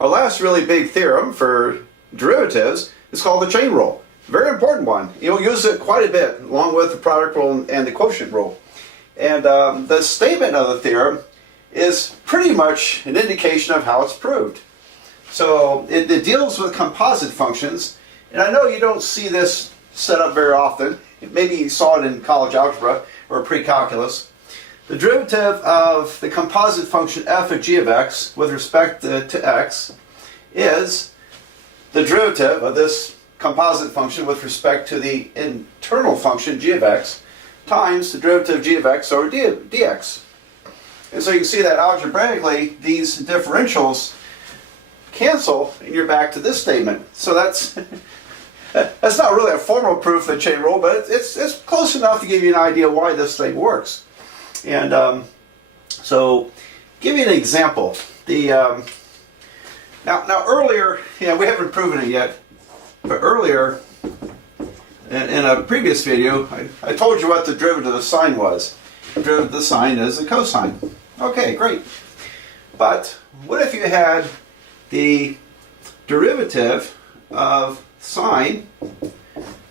Our last really big theorem for derivatives is called the chain rule. Very important one. You'll use it quite a bit along with the product rule and the quotient rule. And the statement of the theorem is pretty much an indication of how it's proved. So it deals with composite functions, and I know you don't see this set up very often. Maybe you saw it in college algebra or pre-calculus. The derivative of the composite function f of g of x with respect to x is the derivative of this composite function with respect to the internal function g of x times the derivative of g of x over dx. And so you can see that algebraically these differentials cancel and you're back to this statement. So that's not really a formal proof of the chain rule, but it's close enough to give you an idea why this thing works. And so give you an example. Now earlier, we haven't proven it yet, but earlier in a previous video I told you what the derivative of sine was. The derivative of sine is a cosine. Okay, great. But what if you had the derivative of sine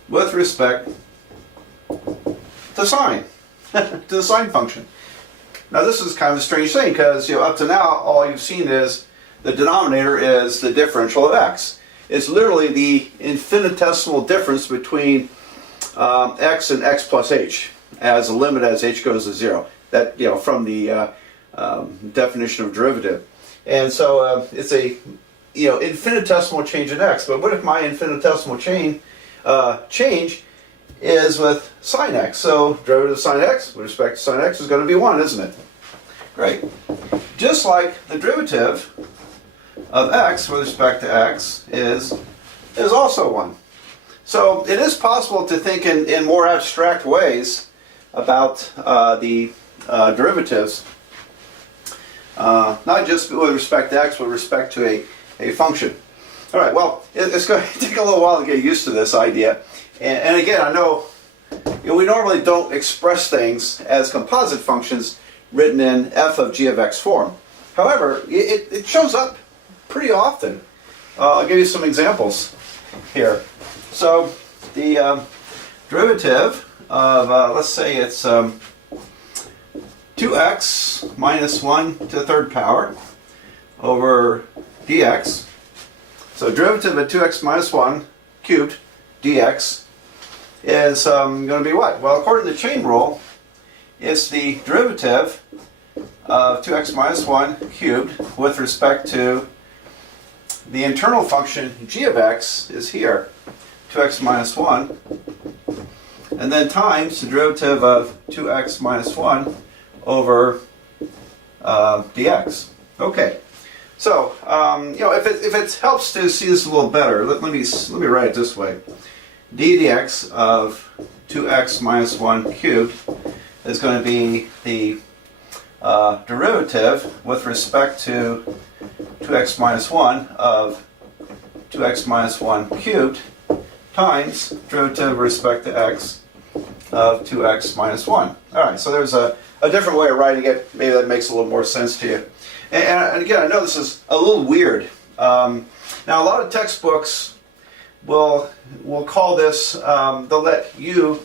with respect to sine, to the sine function? Now this is kind of a strange thing because up to now all you've seen is the denominator is the differential of x. It's literally the infinitesimal difference between x and x plus h as a limit as h goes to 0. That from the definition of derivative. And so it's a infinitesimal change in x. But what if my infinitesimal change is with sine x? So derivative of sine x with respect to sine x is going to be 1, isn't it? Great. Just like the derivative of x with respect to x is also 1. So it is possible to think in more abstract ways about the derivatives, not just with respect to x, but with respect to a function. All right, well, it's going to take a little while to get used to this idea. And again, I know we normally don't express things as composite functions written in f of g of x form. However, it shows up pretty often. I'll give you some examples here. So the derivative of, let's say it's 2x minus 1 to the third power over dx. So derivative of 2x minus 1 cubed dx is going to be what? Well, according to the chain rule, it's the derivative of 2x minus 1 cubed with respect to the internal function g of x is here, 2x minus 1, and then times the derivative of 2x minus 1 over dx. Okay, so if it helps to see this a little better, let me write it this way: d dx of 2x minus 1 cubed is going to be the derivative with respect to 2x minus 1 of 2x minus 1 cubed times derivative with respect to x of 2x minus 1. Alright, so there's a different way of writing it. Maybe that makes a little more sense to you. And again, I know this is a little weird. Now a lot of textbooks will call this, they'll let u,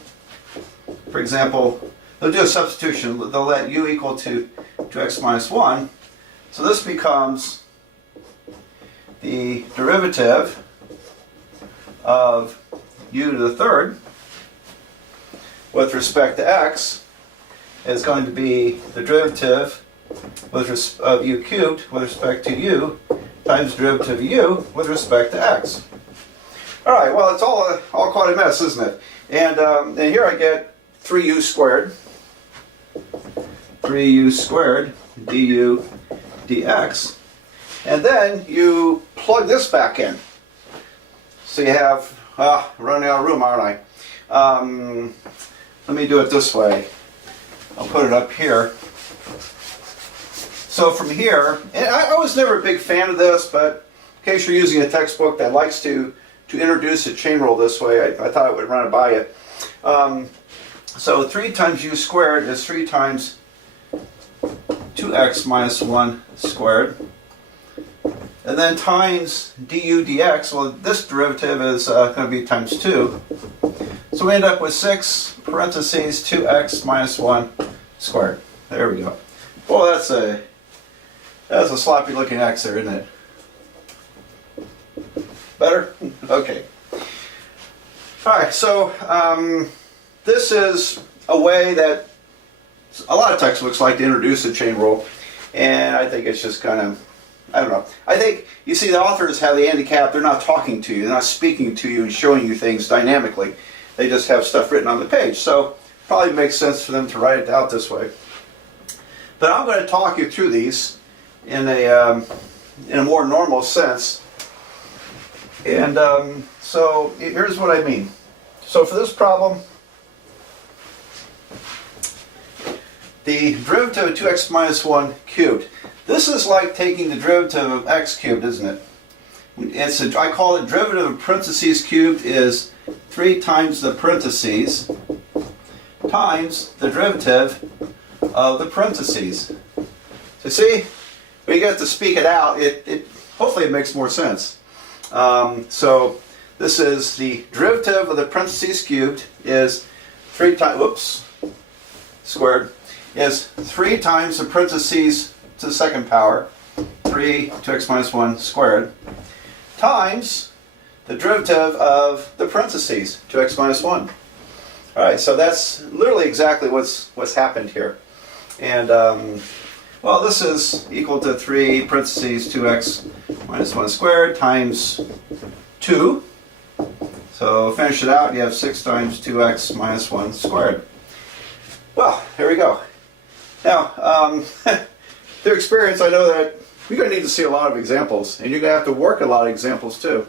for example, they'll do a substitution. They'll let u equal to 2x minus 1. So this becomes the derivative of u to the third with respect to x is going to be the derivative of u cubed with respect to u times derivative of u with respect to x. All right, well, it's all quite a mess, isn't it? And here I get 3u squared, 3u squared du dx, and then you plug this back in. So you have, running out of room, aren't I? Let me do it this way. I'll put it up here. So from here, and I was never a big fan of this, but in case you're using a textbook that likes to introduce a chain rule this way, I thought I would run it by you. So 3 times u squared is 3 times 2x minus 1 squared and then times du dx. Well, this derivative is going to be times 2. So we end up with 6 parentheses 2x minus 1 squared. There we go. Well, that's a sloppy looking x there, isn't it? Better? Okay. Alright, so this is a way that a lot of textbooks like to introduce a chain rule, and I think it's just kind of, I don't know. I think, you see, the authors have the handicap, they're not talking to you, they're not speaking to you and showing you things dynamically. They just have stuff written on the page, so probably makes sense for them to write it out this way. But I'm going to talk you through these in a more normal sense. And so here's what I mean. So for this problem, the derivative of 2x minus 1 cubed. This is like taking the derivative of x cubed, isn't it? I call it derivative of parentheses cubed is 3 times the parentheses times the derivative of the parentheses. So see, when you get to speak it out, hopefully it makes more sense. So this is the derivative of the parentheses cubed is 3 times, squared, is 3 times the parentheses to the second power, 3 2x minus 1 squared, times the derivative of the parentheses, 2x minus 1. Alright, so that's literally exactly what's happened here. And, well, this is equal to 3 parentheses 2x minus 1 squared times 2. So finish it out, you have 6 times 2x minus 1 squared. Well, here we go. Now, through experience, I know that you're going to need to see a lot of examples, and you're going to have to work a lot of examples too.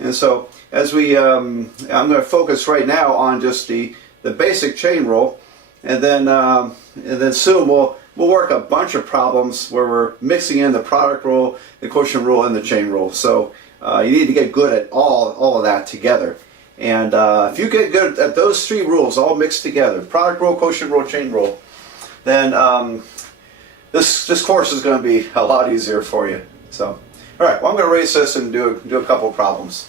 And so, as I'm going to focus right now on just the basic chain rule, and then soon we'll work a bunch of problems where we're mixing in the product rule, the quotient rule, and the chain rule. So you need to get good at all of that together. And if you get good at those 3 rules all mixed together, product rule, quotient rule, chain rule, then this course is going to be a lot easier for you. So, all right, well, I'm going to erase this and do a couple of problems.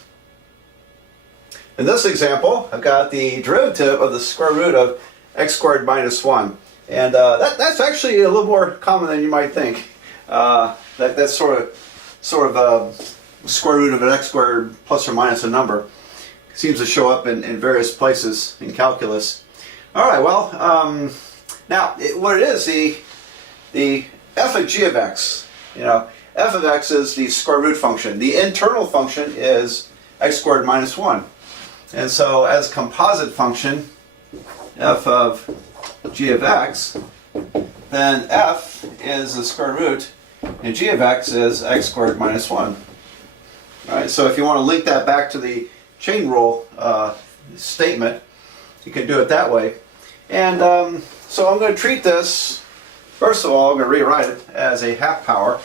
In this example, I've got the derivative of the square root of x squared minus 1. And that's actually a little more common than you might think. That's sort of square root of an x squared plus or minus a number. Seems to show up in various places in calculus. All right, well, now what it is, the f of g of x, f of x is the square root function. The internal function is x squared minus 1. And so as composite function, f of g of x, then f is the square root, and g of x is x squared minus 1. Alright, so if you want to link that back to the chain rule statement, you can do it that way. And so I'm going to treat this, first of all, I'm going to rewrite it as a half power.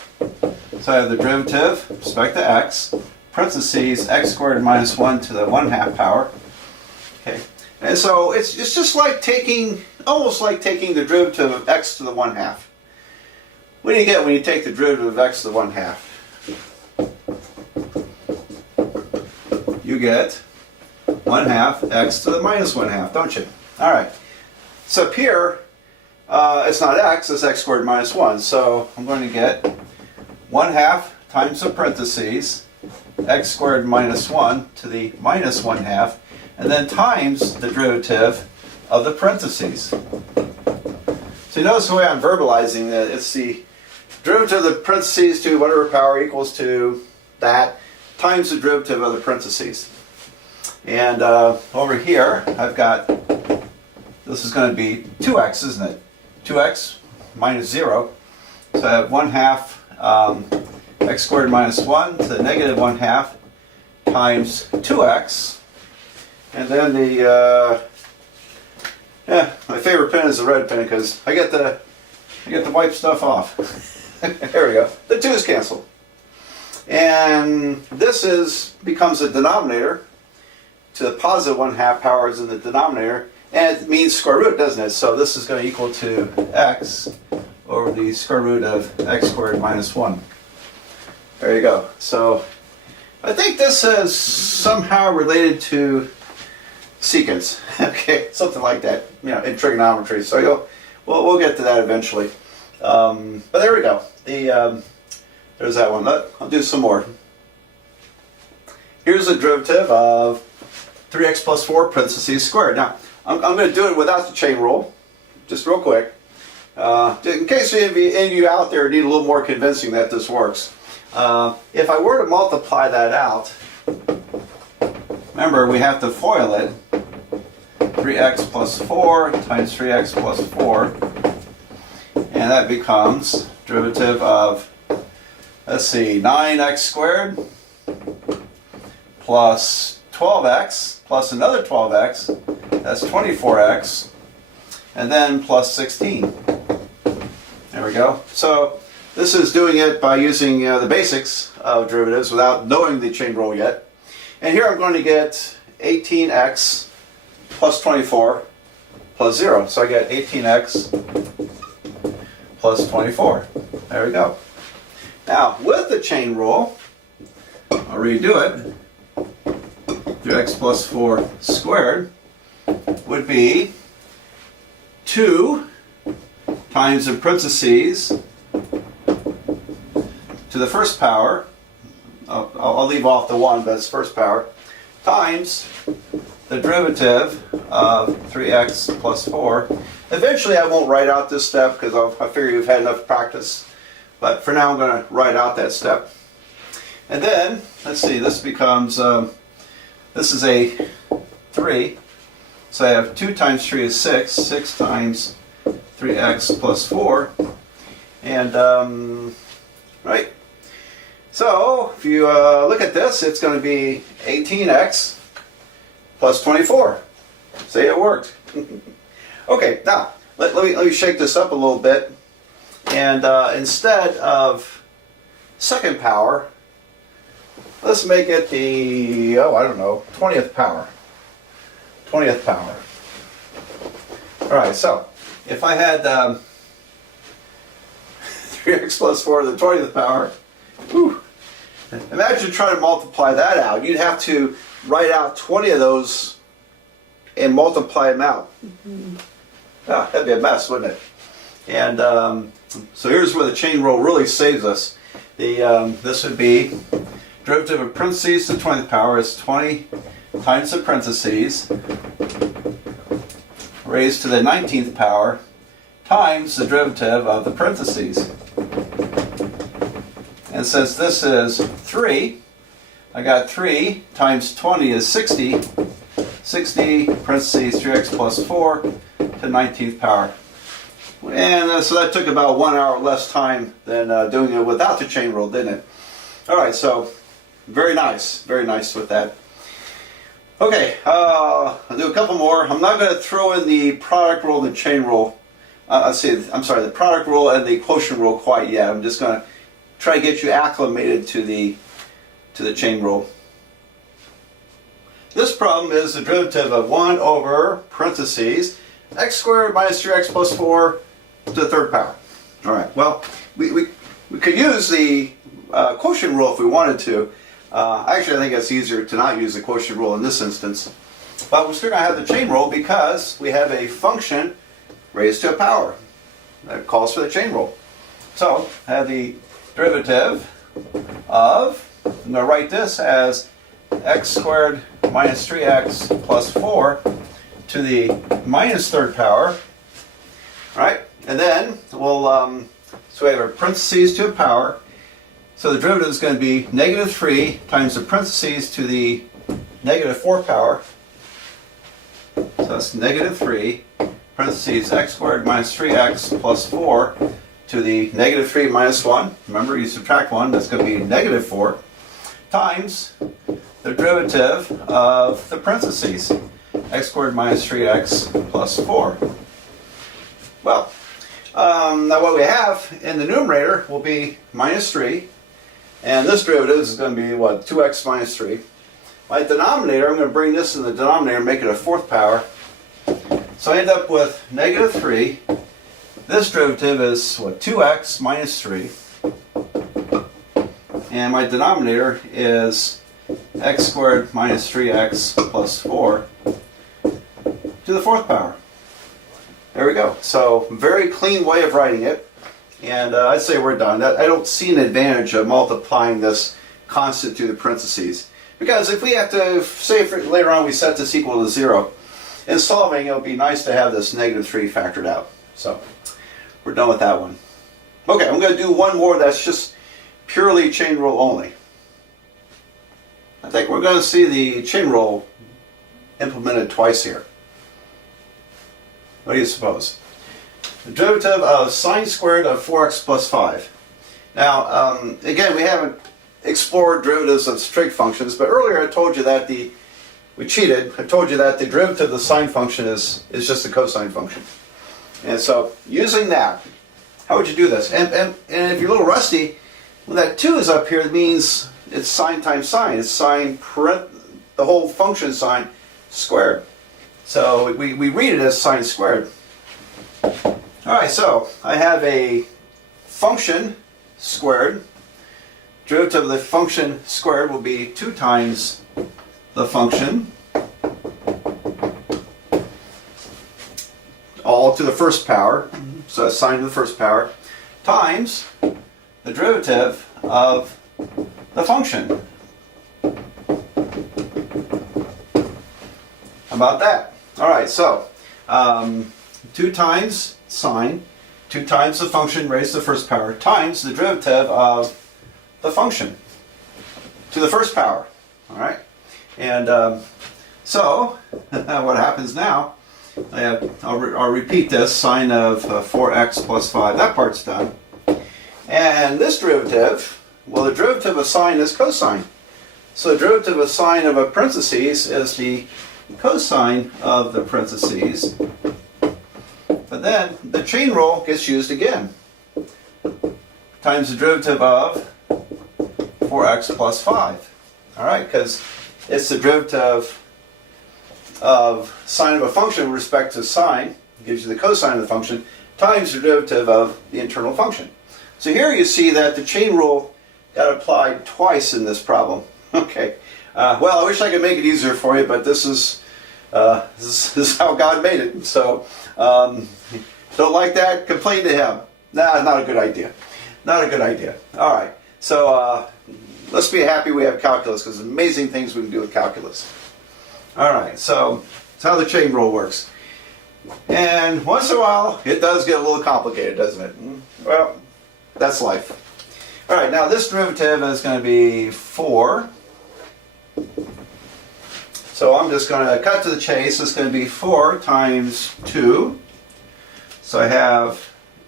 So I have the derivative with respect to x, parentheses x squared minus 1 to the 1/2 power. Okay. And so it's just like almost like taking the derivative of x to the 1/2. What do you get when you take the derivative of x to the 1/2? You get 1/2 x to the minus 1/2, don't you? All right. So up here, it's not x, it's x squared minus 1. So I'm going to get 1/2 times the parentheses, x squared minus 1 to the minus 1/2, and then times the derivative of the parentheses. So you notice the way I'm verbalizing that it's the derivative of the parentheses to whatever power equals to that times the derivative of the parentheses. And over here, I've got, this is going to be 2x, isn't it? 2x minus 0. So I have 1/2 x squared minus 1 to the negative 1/2 times 2x. And then my favorite pen is the red pen because I get to wipe stuff off. There we go. The 2's cancel. And this becomes a denominator. To the positive 1/2 power is in the denominator. And it means square root, doesn't it? So this is going to equal to x over the square root of x squared minus 1. There you go. So I think this is somehow related to secants. Okay, something like that, you know, in trigonometry. So we'll get to that eventually. But there we go. There's that one. I'll do some more. Here's the derivative of 3x plus 4 parentheses squared. Now, I'm going to do it without the chain rule, just real quick. In case any of you out there need a little more convincing that this works. If I were to multiply that out, remember we have to FOIL it. 3x plus 4 times 3x plus 4. And that becomes derivative of, let's see, 9x squared plus 12x plus another 12x. That's 24x. And then plus 16. There we go. So this is doing it by using the basics of derivatives without knowing the chain rule yet. And here I'm going to get 18x plus 24 plus 0. So I get 18x plus 24. There we go. Now, with the chain rule, I'll redo it. 3x plus 4 squared would be 2 times in parentheses to the first power, I'll leave off the 1, but it's first power, times the derivative of 3x plus 4. Eventually I won't write out this step because I figure you've had enough practice, but for now I'm going to write out that step. And then, let's see, this becomes, this is a 3, so I have 2 times 3 is 6, 6 times 3x plus 4, and, right? So, if you look at this, it's going to be 18x plus 24. See, it worked. Okay, now, let me shake this up a little bit, and instead of second power, let's make it the, I don't know, 20th power. 20th power. Alright, so, if I had 3x plus 4 to the 20th power, whew, imagine trying to multiply that out. You'd have to write out 20 of those and multiply them out. That'd be a mess, wouldn't it? And so here's where the chain rule really saves us. This would be derivative of parentheses to the 20th power is 20 times the parentheses raised to the 19th power times the derivative of the parentheses. And since this is 3, I got 3 times 20 is 60. 60 parentheses 3x plus 4 to 19th power. And so that took about 1 hour less time than doing it without the chain rule, didn't it? Alright, so very nice with that. Okay, I'll do a couple more. I'm not going to throw in the product rule and the chain rule. The product rule and the quotient rule quite yet. I'm just going to try to get you acclimated to the chain rule. This problem is the derivative of 1 over parentheses x squared minus 3x plus 4 to the third power. Alright, well, we could use the quotient rule if we wanted to. Actually, I think it's easier to not use the quotient rule in this instance. But we're still going to have the chain rule because we have a function raised to a power. That calls for the chain rule. So, I have the derivative of, I'm going to write this as x squared minus 3x plus 4 to the minus third power. Right? And then we'll, so we have our parentheses to a power. So the derivative is going to be negative 3 times the parentheses to the negative 4 power. So that's negative 3 parentheses x squared minus 3x plus 4 to the negative 3 minus 1. Remember, you subtract 1, that's going to be negative 4 times the derivative of the parentheses, x squared minus 3x plus 4. Well, now what we have in the numerator will be minus 3. And this derivative is going to be, what, 2x minus 3. My denominator, I'm going to bring this in the denominator and make it a fourth power. So I end up with negative 3. This derivative is, what, 2x minus 3. and my denominator is x squared minus 3x plus 4 to the fourth power. There we go. So very clean way of writing it, and I'd say we're done. I don't see an advantage of multiplying this constant through the parentheses, because if we have to, say if later on we set this equal to 0, in solving it would be nice to have this negative 3 factored out. So we're done with that one. Okay, I'm going to do one more that's just purely chain rule only. I think we're going to see the chain rule implemented twice here. What do you suppose? The derivative of sine squared of 4x plus 5. Now, again, we haven't explored derivatives of trig functions, but earlier I told you that we cheated. I told you that the derivative of the sine function is just a cosine function. And so, using that, how would you do this? And if you're a little rusty, when that 2 is up here, it means it's sine times sine. It's sine, the whole function sine squared. So we read it as sine squared. Alright, so I have a function squared. Derivative of the function squared will be 2 times the function, all to the first power, so that's sine to the first power, times the derivative of the function. How about that? Alright, so 2 times sine, 2 times the function raised to the first power, times the derivative of the function to the first power. Alright? And so, what happens now, I'll repeat this, sine of 4x plus 5, that part's done. And this derivative, well, the derivative of sine is cosine. So the derivative of sine of a parentheses is the cosine of the parentheses. But then the chain rule gets used again. Times the derivative of 4x plus 5. Alright, because it's the derivative of sine of a function with respect to sine, gives you the cosine of the function, times the derivative of the internal function. So here you see that the chain rule got applied twice in this problem. Okay. Well, I wish I could make it easier for you, but this is how God made it. So, don't like that? Complain to Him. Nah, not a good idea. Not a good idea. All right. So, let's be happy we have calculus, because there's amazing things we can do with calculus. All right. So, that's how the chain rule works. And once in a while, it does get a little complicated, doesn't it? Well, that's life. All right. Now, this derivative is going to be 4. So I'm just going to cut to the chase. It's going to be 4 times 2. So I have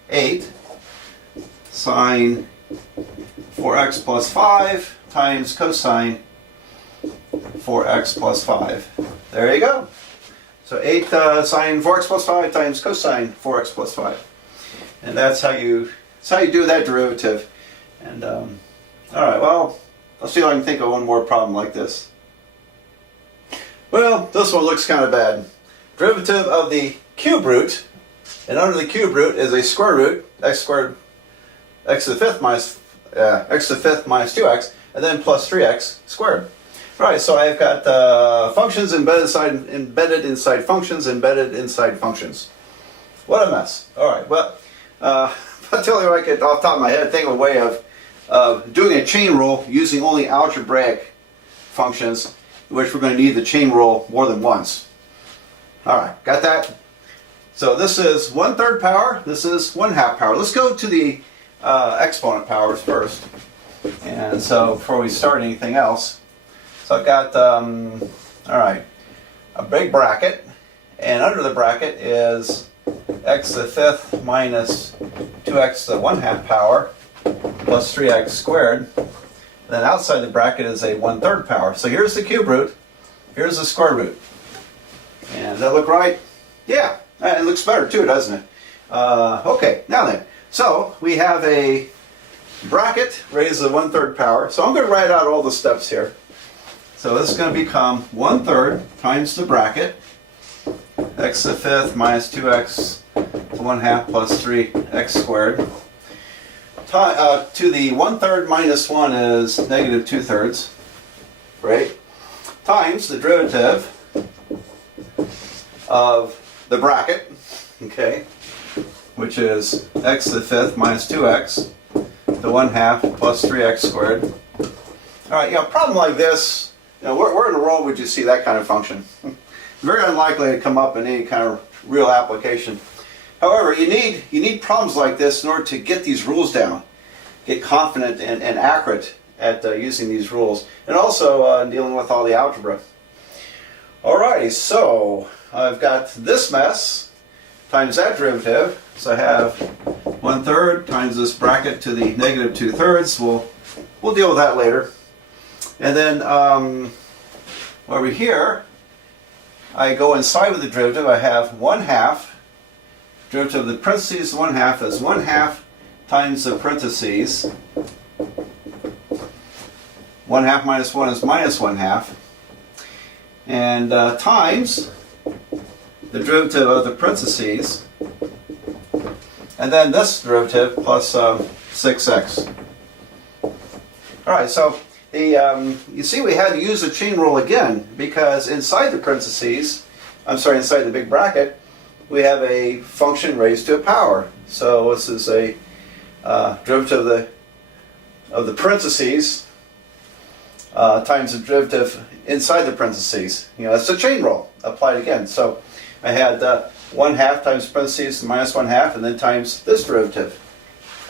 8 sine 4x plus 5 times cosine 4x plus 5. There you go. So 8 sine 4x plus 5 times cosine 4x plus 5. And that's how you do that derivative. And all right, well, let's see if I can think of one more problem like this. Well, this one looks kind of bad. Derivative of the cube root, and under the cube root is a square root, x squared, x to the fifth minus 2x, and then plus 3x squared. Right, so I've got functions embedded inside functions, embedded inside functions. What a mess. All right, well, I'll tell you, I could, off the top of my head, think of a way of doing a chain rule using only algebraic functions, which we're going to need the chain rule more than once. Alright, got that? So this is 1/3 power, this is 1/2 power. Let's go to the exponent powers first. And so before we start anything else, so I've got, alright, a big bracket, and under the bracket is x to the fifth minus 2x to the 1/2 power plus 3x squared. Then outside the bracket is a 1/3 power. So here's the cube root, here's the square root. And does that look right? Yeah, it looks better too, doesn't it? Okay, now then. So we have a bracket raised to the 1/3 power. So I'm going to write out all the steps here. So this is going to become 1/3 times the bracket, x to the fifth minus 2x to 1/2 plus 3x squared, to the 1/3 minus 1 is negative 2/3, right? Times the derivative of the bracket, okay, which is x to the 5th minus 2x to 1/2 plus 3x squared. All right, a problem like this, where in the world would you see that kind of function? Very unlikely to come up in any kind of real application. However, you need problems like this in order to get these rules down, get confident and accurate at using these rules, and also dealing with all the algebra. Alrighty, so I've got this mess times that derivative, so I have 1/3 times this bracket to the negative 2/3. We'll deal with that later. And then over here, I go inside with the derivative. I have 1/2. Derivative of the parentheses, 1/2 is 1/2 times the parentheses. 1/2 minus 1 is minus 1/2. And times the derivative of the parentheses. And then this derivative plus 6x. Alright, so you see we had to use the chain rule again, because inside the parentheses, inside the big bracket, we have a function raised to a power. So this is a derivative of the parentheses times the derivative inside the parentheses. It's a chain rule applied again. So I had 1/2 times parentheses minus 1/2, and then times this derivative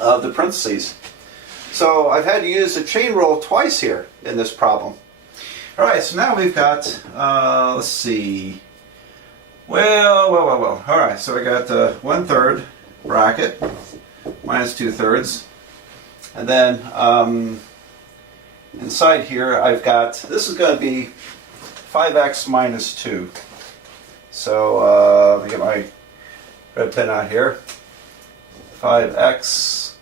of the parentheses. So I've had to use the chain rule twice here in this problem. All right, so now we've got, let's see. Well. All right, so I got 1/3 bracket minus 2/3. And then inside here I've got, this is going to be 5x minus 2. So let me get my red pen out here. 5x,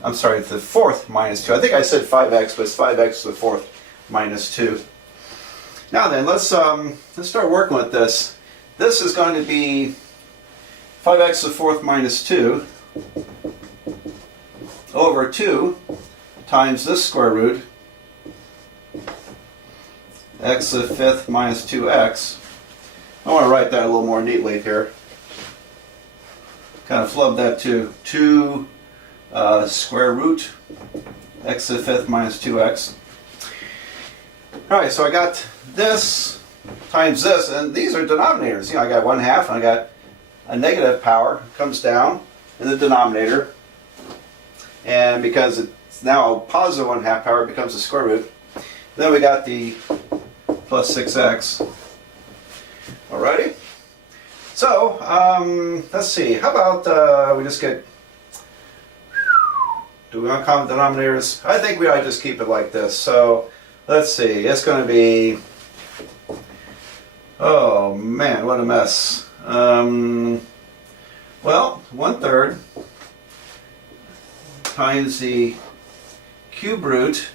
to the 4th minus 2. I think I said 5x, but it's 5x to the 4th minus 2. Now then, let's start working with this. This is going to be 5x to the 4th minus 2 over 2 times this square root, x to the 5th minus 2x. I want to write that a little more neatly here. Kind of flub that to 2 square root x to the 5th minus 2x. Alright, so I got this times this, and these are denominators. I got 1/2, and I got a negative power comes down in the denominator, and because it's now a positive 1/2 power, it becomes a square root. Then we got the plus 6x. Alrighty. So let's see. How about we just get? Do we want common denominators? I think we ought to just keep it like this. So let's see. It's going to be. Oh man, what a mess. Well, 1/3 times the cube root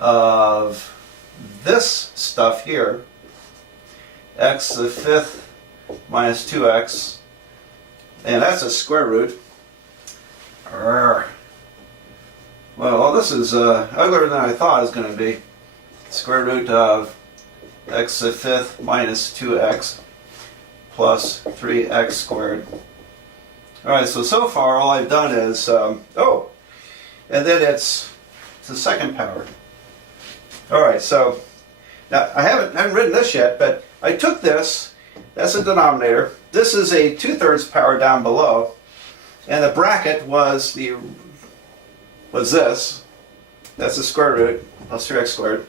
of this stuff here, x to the 5th minus 2x, and that's a square root. Well, this is uglier than I thought it was going to be. Square root of x to the 5th minus 2x plus 3x squared. Alright, so far all I've done is, and then it's the second power. Alright, so now I haven't written this yet, but I took this, that's a denominator, this is a 2/3 power down below, and the bracket was this, that's the square root, plus 3x squared,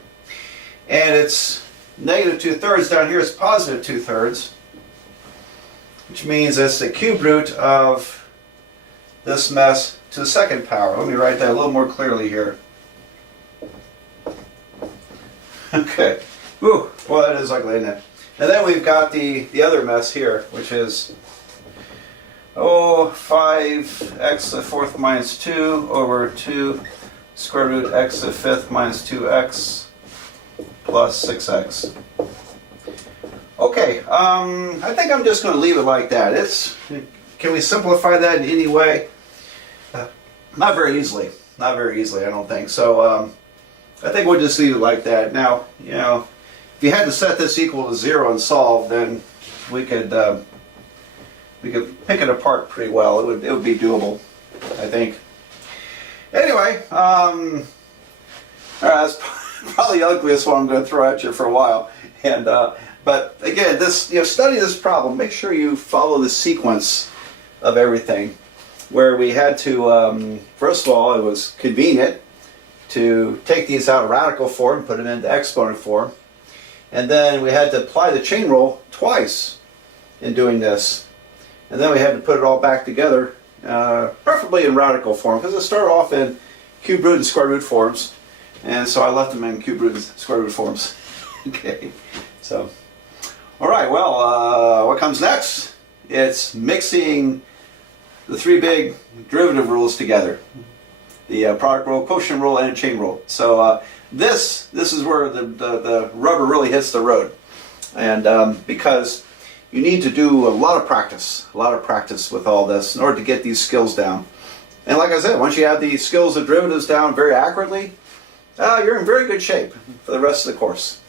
and it's negative 2/3 down here is positive 2/3, which means it's the cube root of this mess to the second power. Let me write that a little more clearly here. Okay. Ooh, boy, that is ugly, isn't it? And then we've got the other mess here, which is 5x to the 4th minus 2 over 2 square root x to the 5th minus 2x plus 6x. Okay, I think I'm just going to leave it like that. Can we simplify that in any way? Not very easily. Not very easily, I don't think. So I think we'll just leave it like that. Now, you know, if you had to set this equal to 0 and solve, then we could pick it apart pretty well. It would be doable, I think. Anyway, all right, that's probably the ugliest one I'm going to throw at you for a while. And but again, this, you know, study this problem. Make sure you follow the sequence of everything. Where we had to, first of all, it was convenient to take these out of radical form, put them into exponent form, and then we had to apply the chain rule twice in doing this, and then we had to put it all back together, preferably in radical form, because it started off in cube root and square root forms, and so I left them in cube root and square root forms. Okay, so, all right, well, what comes next? It's mixing the three big derivative rules together. The product rule, quotient rule, and chain rule. So this is where the rubber really hits the road. And because you need to do a lot of practice with all this in order to get these skills down. And like I said, once you have the skills of derivatives down very accurately, you're in very good shape for the rest of the course.